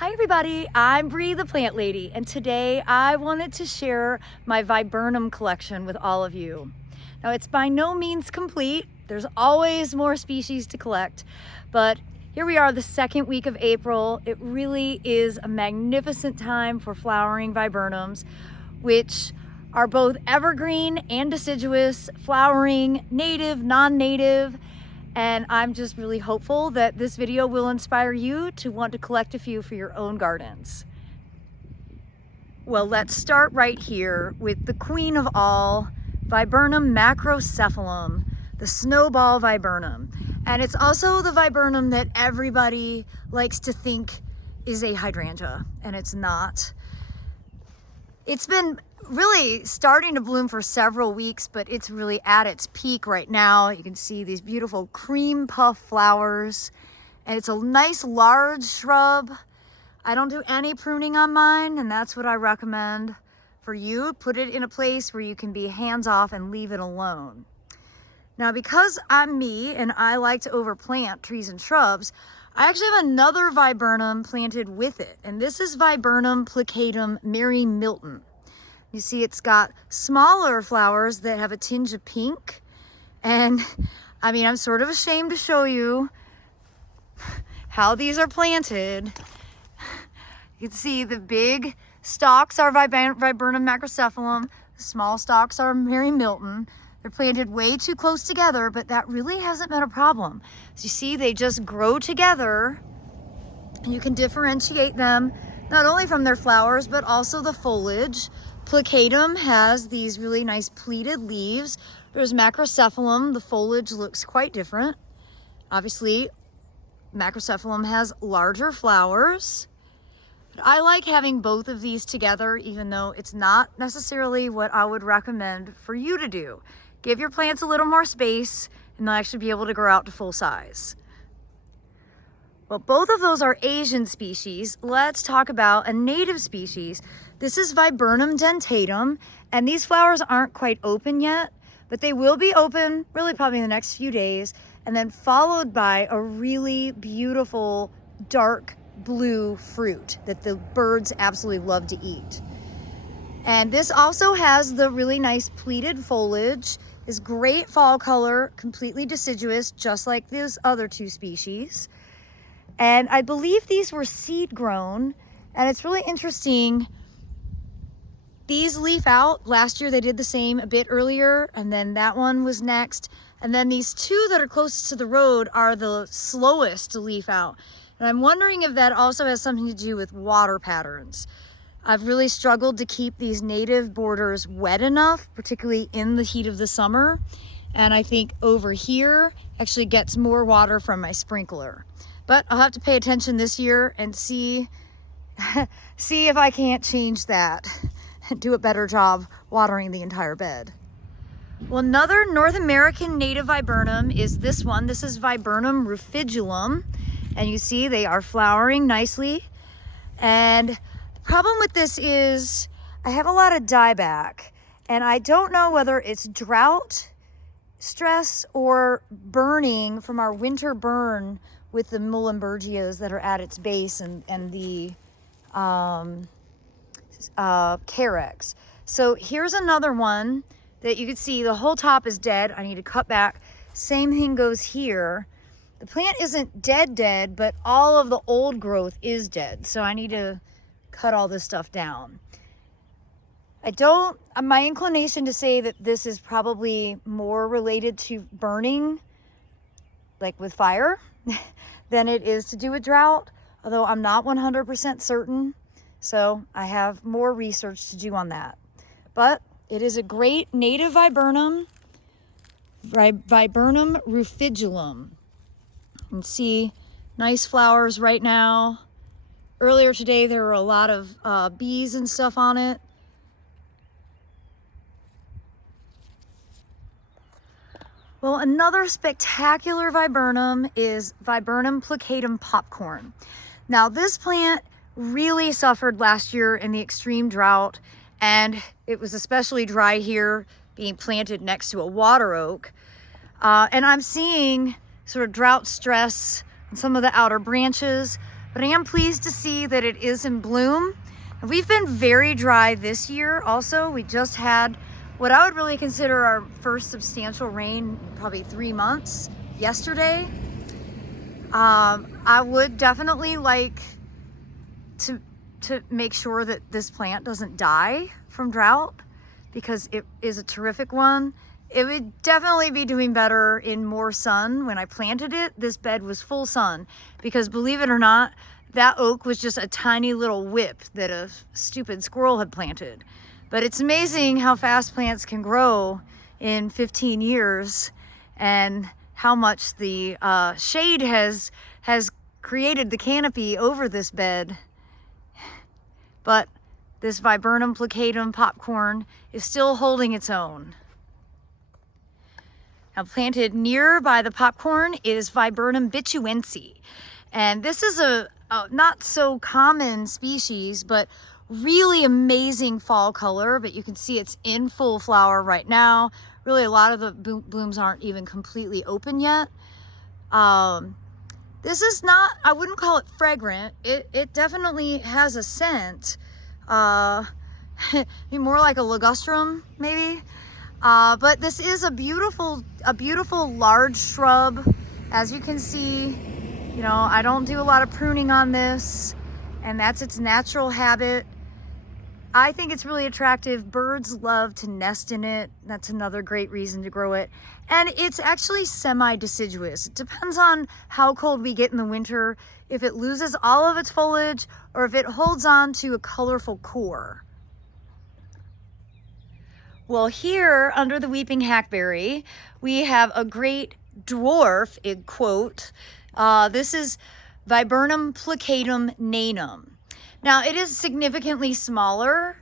Hi everybody, I'm Bree the Plant Lady, and today I wanted to share my viburnum collection with all of you. Now it's by no means complete, there's always more species to collect, but here we are the second week of April. It really is a magnificent time for flowering viburnums, which are both evergreen and deciduous, flowering, native, non-native, and I'm just really hopeful that this video will inspire you to want to collect a few for your own gardens. Well, let's start right here with the queen of all, Viburnum macrocephalum, the snowball viburnum. And it's also the viburnum that everybody likes to think is a hydrangea, and it's not. It's been really starting to bloom for several weeks, but it's really at its peak right now. You can see these beautiful cream puff flowers, and it's a nice large shrub. I don't do any pruning on mine, and that's what I recommend for you. Put it in a place where you can be hands off and leave it alone. Now, because I'm me and I like to overplant trees and shrubs, I actually have another viburnum planted with it, and this is Viburnum plicatum Mary Milton. You see it's got smaller flowers that have a tinge of pink, and I mean, I'm sort of ashamed to show you how these are planted. You can see the big stalks are Viburnum macrocephalum, the small stalks are Mary Milton. They're planted way too close together, but that really hasn't been a problem. So you see, they just grow together, and you can differentiate them not only from their flowers, but also the foliage. Plicatum has these really nice pleated leaves. There's macrocephalum, the foliage looks quite different. Obviously, macrocephalum has larger flowers. But I like having both of these together, even though it's not necessarily what I would recommend for you to do. Give your plants a little more space, and they'll actually be able to grow out to full size. Well, both of those are Asian species. Let's talk about a native species. This is Viburnum dentatum, and these flowers aren't quite open yet, but they will be open really probably in the next few days, and then followed by a really beautiful dark blue fruit that the birds absolutely love to eat. And this also has the really nice pleated foliage, is great fall color, completely deciduous, just like those other two species. And I believe these were seed grown, and it's really interesting. These leaf out. Last year they did the same a bit earlier, and then that one was next. And then these two that are closest to the road are the slowest to leaf out. And I'm wondering if that also has something to do with water patterns. I've really struggled to keep these native borders wet enough, particularly in the heat of the summer. And I think over here actually gets more water from my sprinkler. But I'll have to pay attention this year and see if I can't change that and do a better job watering the entire bed. Well, another North American native viburnum is this one. This is Viburnum ruffigulum. And you see they are flowering nicely. And the problem with this is I have a lot of dieback, and I don't know whether it's drought stress or burning from our winter burn with the muhlenbergias that are at its base and the carex. So here's another one that you can see the whole top is dead. I need to cut back. Same thing goes here. The plant isn't dead, but all of the old growth is dead. So I need to cut all this stuff down. My inclination to say that this is probably more related to burning, like with fire, than it is to do with drought, although I'm not 100% certain. So I have more research to do on that. But it is a great native viburnum, Viburnum ruffigulum. You can see nice flowers right now. Earlier today, there were a lot of bees and stuff on it. Well, another spectacular viburnum is Viburnum plicatum popcorn. Now, this plant really suffered last year in the extreme drought, and it was especially dry here, being planted next to a water oak. And I'm seeing sort of drought stress on some of the outer branches, but I am pleased to see that it is in bloom. And we've been very dry this year also. We just had what I would really consider our first substantial rain, probably 3 months, yesterday. I would definitely like to make sure that this plant doesn't die from drought, because it is a terrific one. It would definitely be doing better in more sun. When I planted it, this bed was full sun, because believe it or not, that oak was just a tiny little whip that a stupid squirrel had planted. But it's amazing how fast plants can grow in 15 years, and how much the shade has created the canopy over this bed. But this Viburnum plicatum popcorn is still holding its own. Now, planted nearby the popcorn is Viburnum bituense. And this is a not so common species, but really amazing fall color. But you can see it's in full flower right now. Really, a lot of the blooms aren't even completely open yet. This is not, I wouldn't call it fragrant. It definitely has a scent. More like a ligustrum, maybe. But this is a beautiful large shrub. As you can see, you know, I don't do a lot of pruning on this, and that's its natural habit. I think it's really attractive. Birds love to nest in it. That's another great reason to grow it. And it's actually semi-deciduous. It depends on how cold we get in the winter, if it loses all of its foliage or if it holds on to a colorful core. Well, here under the weeping hackberry, we have a great dwarf, in quote. This is Viburnum plicatum nanum. Now, it is significantly smaller.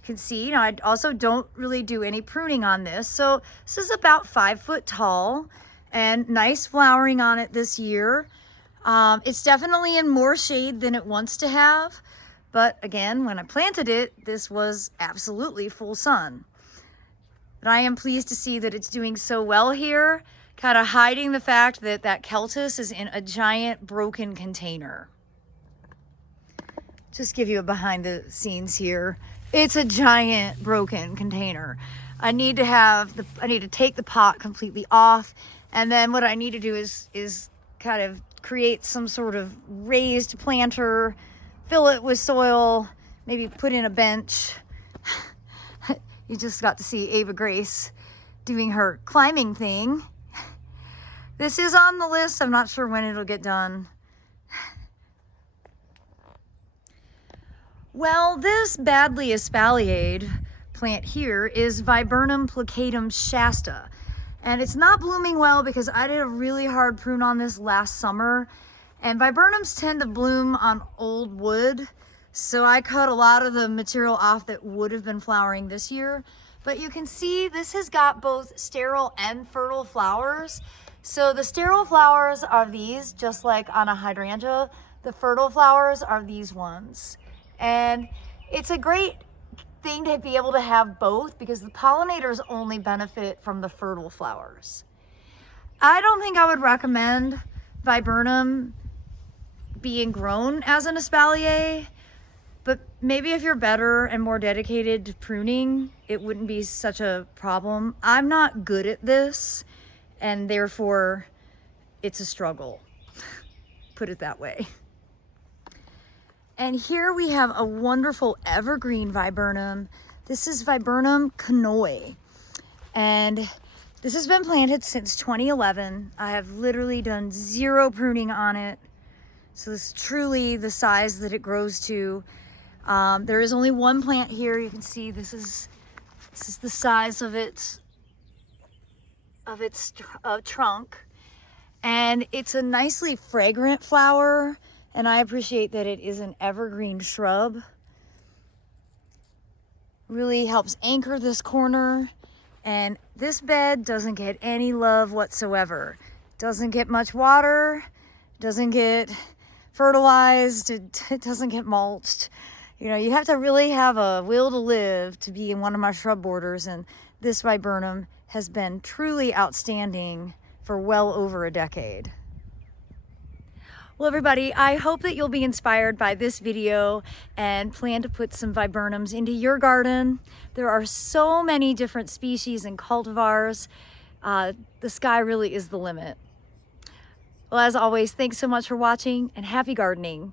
You can see, you know, I also don't really do any pruning on this. So this is about 5 foot tall and nice flowering on it this year. It's definitely in more shade than it wants to have. But again, when I planted it, this was absolutely full sun. But I am pleased to see that it's doing so well here, kind of hiding the fact that that Celtis is in a giant broken container. Just give you a behind the scenes here. It's a giant broken container. I need to take the pot completely off, and then what I need to do is kind of create some sort of raised planter, fill it with soil, maybe put in a bench. You just got to see Ava Grace doing her climbing thing. This is on the list. I'm not sure when it'll get done. Well, this badly espaliered plant here is Viburnum plicatum shasta. And it's not blooming well because I did a really hard prune on this last summer. And viburnums tend to bloom on old wood. So I cut a lot of the material off that would have been flowering this year. But you can see this has got both sterile and fertile flowers. So the sterile flowers are these, just like on a hydrangea. The fertile flowers are these ones. And it's a great thing to be able to have both, because the pollinators only benefit from the fertile flowers. I don't think I would recommend viburnum being grown as an espalier, but maybe if you're better and more dedicated to pruning, it wouldn't be such a problem. I'm not good at this, and therefore it's a struggle, put it that way. And here we have a wonderful evergreen viburnum. This is Viburnum canoi. And this has been planted since 2011. I have literally done 0 pruning on it. So this is truly the size that it grows to. There is only one plant here. You can see this is the size of its trunk. And it's a nicely fragrant flower. And I appreciate that it is an evergreen shrub. Really helps anchor this corner. And this bed doesn't get any love whatsoever. Doesn't get much water, doesn't get fertilized, it doesn't get mulched. You know, you have to really have a will to live to be in one of my shrub borders, and this viburnum has been truly outstanding for well over a decade. Well, everybody, I hope that you'll be inspired by this video and plan to put some viburnums into your garden. There are so many different species and cultivars. The sky really is the limit. Well, as always, thanks so much for watching and happy gardening.